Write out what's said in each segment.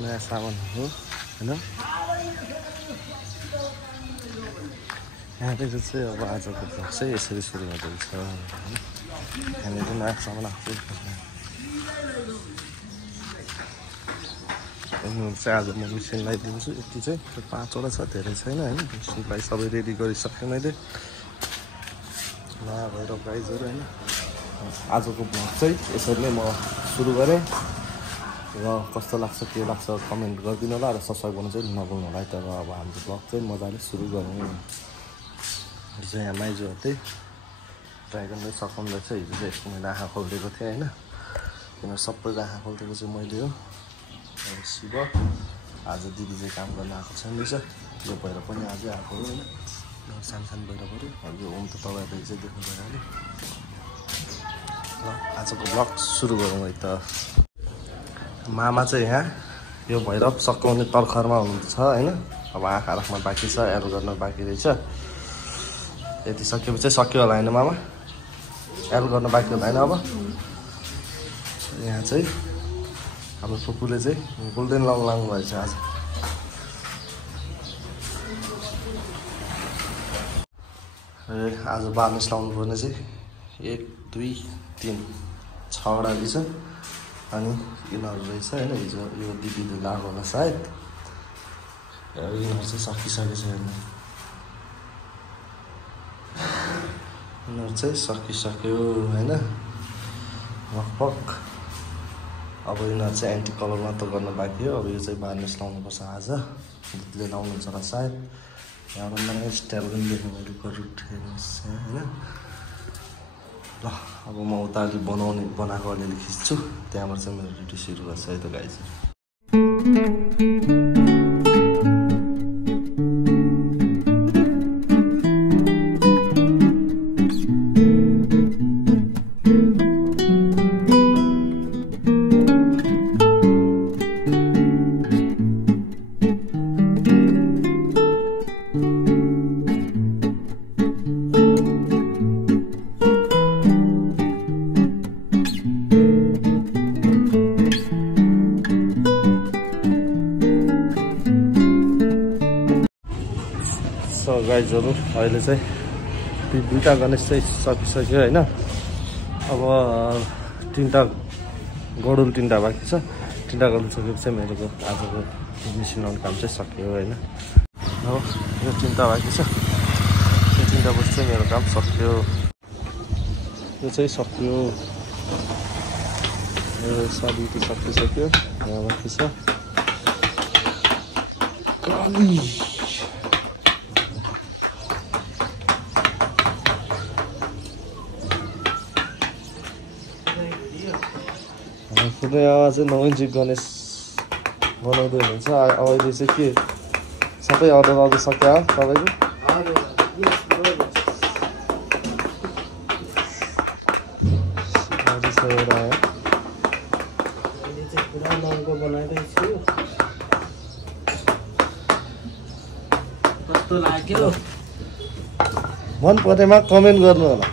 नयाँ सामान हो हैन। यहाँदेखि चाहिँ अब आजको ब्लग चाहिँ यसरी सुरु गर्दैछ हैन। यहाँनिर नयाँ सामान आएको चाहिँ आज म मिसिन लगाइदिन्छु। यति चाहिँ 5वटा छ, धेरै छैन हैन। मिसिनलाई सबै रेडी गरिसकेँ मैले। नयाँ भैरव गाइजहरू हैन। आजको ब्लग चाहिँ यसरी नै म सुरु गरेँ र कस्तो लाग्छ के लाग्छ कमेन्ट गरिदिनु होला र सब्सक्राइब गर्नु चाहिँ नभुल्नु होला। तर अब हाम्रो ब्लग चाहिँ मजाले सुरु गरौँ। हिजो चाहिँ यहाँ माइजूहरू चाहिँ ड्राइगनले सकाउँदैछ। हिजो चाहिँ यसको मैले आँखा खोलिदिएको थिएँ होइन। किनभने सबैको आँखा खोलिदिएको चाहिँ मैले हो। शिव आज दिदी चाहिँ काम गर्न आएको छैन रहेछ। यो भएर पनि आजै आएको हो होइन। सानो सानो भैरवहरू यो ओम त तपाईँहरूले चाहिँ देख्नु भइहाल्यो। ल आजको ब्लग सुरु गरौँ है त। मामा चाहिँ यहाँ यो भैरव सकाउने तर्खरमा हुनुहुन्छ होइन। अब आँखा राख्न बाँकी छ, एल गर्न बाँकी रहेछ। यति सकेपछि सक्यो होला होइन मामा? एल गर्न बाँकी होला होइन? अब यहाँ चाहिँ हाम्रो फुपूले चाहिँ गोल्डेन लङ लाउनु भएछ आज। आज बार्नेस लाउनु पर्ने चाहिँ 1 2 3 6वटा रहेछ। अनि यिनीहरू रहेछ होइन। हिजो यो दिदीले लगाएको होला सायद। यिनीहरू चाहिँ सकिसकेको छ हेर्नु। यिनीहरू चाहिँ सकिसक्यो होइन लगभग। अब यिनीहरू चाहिँ एन्टी कलर मात्र गर्न बाँकी हो। अब यो चाहिँ बार्नेस लाउनुपर्छ आज। दिदीले लाउनुहुन्छ होला सायद। यहाँबाट नयाँ स्टाइल पनि देख्नु मैले गरुड हेर्नुहोस् होइन। ल अब म उता अलि बनाएको अलिअलि खिच्छु। त्यहाँबाट चाहिँ मेरो ड्युटी सुरु गर्छ है त गाइज। गाइजहरू अहिले चाहिँ 2टा गणेश चाहिँ सकिसक्यो होइन। अब 3टा गडुल 3टा बाँकी छ। 3टा गडुल सकेपछि मेरो आजको मिसिन लाउने काम चाहिँ सक्यो होइन। अब यो 3टा बाँकी छ। यो 3टा बजी चाहिँ मेरो काम सक्यो। यो चाहिँ सक्यो। यो साडी सकिसक्यो। यहाँ बाँकी छ। कुनै चाहिँ 9 इन्ची गणेश बनाउँदै हुनुहुन्छ। अब अहिले चाहिँ के सबै अर्डर सक्यो तपाईँको? कस्तो लाग्यो मन परेमा कमेन्ट गर्नु होला।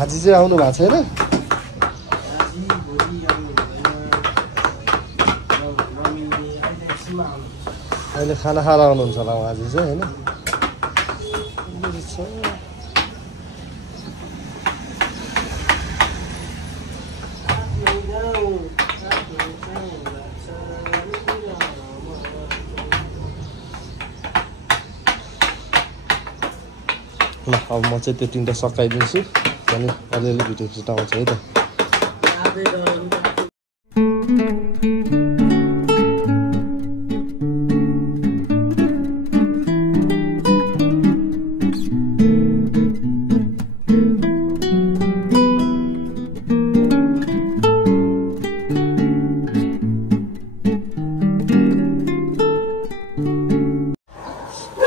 हाजी चाहिँ आउनु भएको छैन? अहिले खाना खाएर आउनुहुन्छ होला हाजी चाहिँ होइन। ल अब म चाहिँ त्यो 3टा सकाइदिन्छु। अनि अलिअलि भिडियो खिच्न आउँछ है त।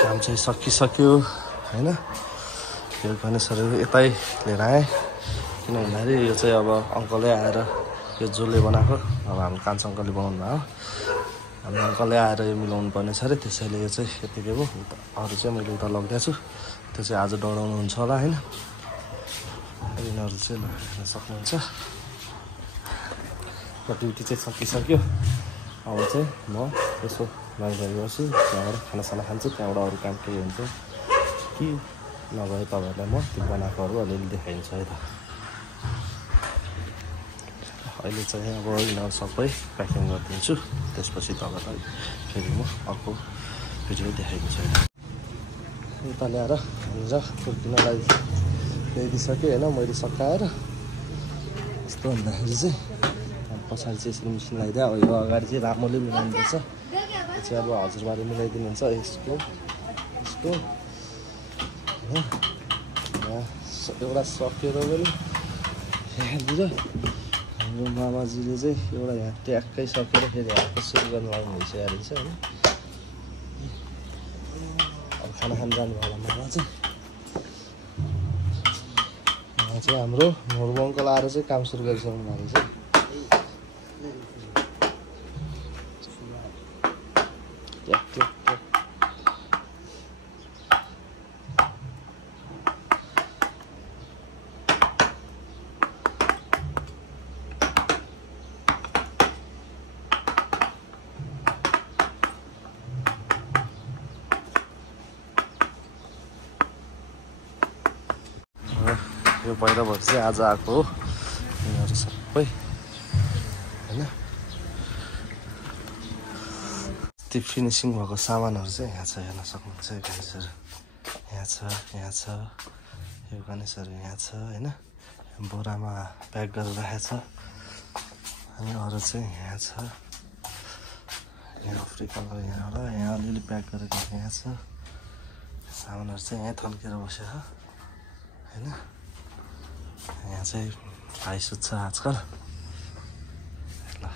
काम चाहिँ सकिसक्यो होइन। यो गणेशहरू यतै लिएर आएँ। किन भन्दाखेरि यो चाहिँ अब अङ्कलले आएर यो जसले बनाएको अब हाम्रो कान्छा अङ्कलले बनाउनु भयो। हाम्रो अङ्कलले आएर यो मिलाउनु पर्ने छ अरे। त्यसैले यो चाहिँ यतिकै हो। अरू चाहिँ मैले उता लगिदिएको छु। त्यो चाहिँ आज डढाउनुहुन्छ होला होइन। यिनीहरू चाहिँ हेर्न सक्नुहुन्छ। र ड्युटी चाहिँ सकिसक्यो। अब चाहिँ म यसो बाहिर गर्छु, त्यहाँबाट खानासाना खान्छु, त्यहाँबाट अरू काम केही हुन्छ कि नभए तपाईँहरूलाई म त्यो बनाएकोहरू अलिअलि देखाइन्छ है त। अहिले चाहिँ अब यिनीहरू सबै प्याकिङ गरिदिन्छु, त्यसपछि तपाईँलाई फेरि म अर्को भिडियो देखाइदिन्छु है। यता ल्याएर भनेर फुर्किनलाई ल्याइदिइसकेँ होइन मैले सकाएर। यस्तो भन्दाखेरि चाहिँ पछाडि चाहिँ यसरी मिसिन लगाइदियो। अब यो अगाडि चाहिँ रामोले मिलाइदिन्छ, चाहिँ अब हजुरबाले मिलाइदिनुहुन्छ यसको होइन। यहाँ एउटा सकेर पनि यहाँनिर हाम्रो मामाजीले चाहिँ एउटा यहाँ ट्याक्कै सकेर फेरि हातको सुरु गर्नु लाग्नु भइसकेको रहेछ होइन। अब खाना खानु जानु होला मामा चाहिँ। यहाँ चाहिँ हाम्रो नोर्बु अङ्कल आएर चाहिँ काम सुरु गरिसक्नु भएको रहेछ। यो पहिलो भोट चाहिँ आज आएको हो यिनीहरू सबै होइन। त्यो फिनिसिङ भएको सामानहरू चाहिँ यहाँ छ, हेर्न सक्नुहुन्छ गणेशहरू यहाँ छ, यो गणेशहरू यहाँ छ होइन। बोरामा प्याक गरेर राखेको छ अनि अरू चाहिँ यहाँ छ। यहाँ अफ्रिकाको यहाँबाट यहाँ अलिअलि प्याक गरेर यहाँ छ। सामानहरू चाहिँ यहाँ थन्केर बसेको होइन। यहाँ चाहिँ भाइ सुत्छ आजकल ल।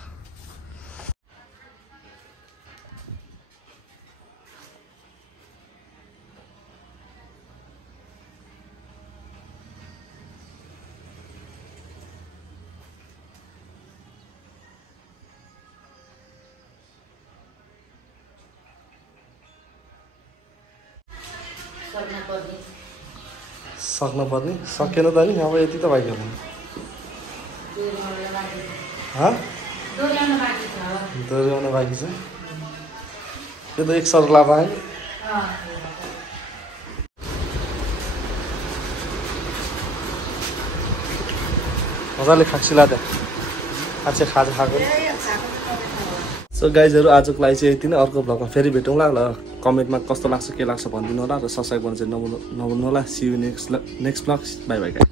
सक्न पर्ने सकेन त नि, अब यति त बाँकी होला। दोहोऱ्याउन बाँकी छ। यो त एक सर लाभा है। मजाले खाक्सिला त्यहाँ खाजा खाएको। सो गाइजहरू आजको लागि चाहिँ यति नै। अर्को भ्लगमा फेरि भेटौँला। ल कमेन्टमा कस्तो लाग्छ के लाग्छ भनिदिनु होला र सब्सक्राइब गर्नु चाहिँ नभुल्नु होला। See you next vlog. Bye bye guys.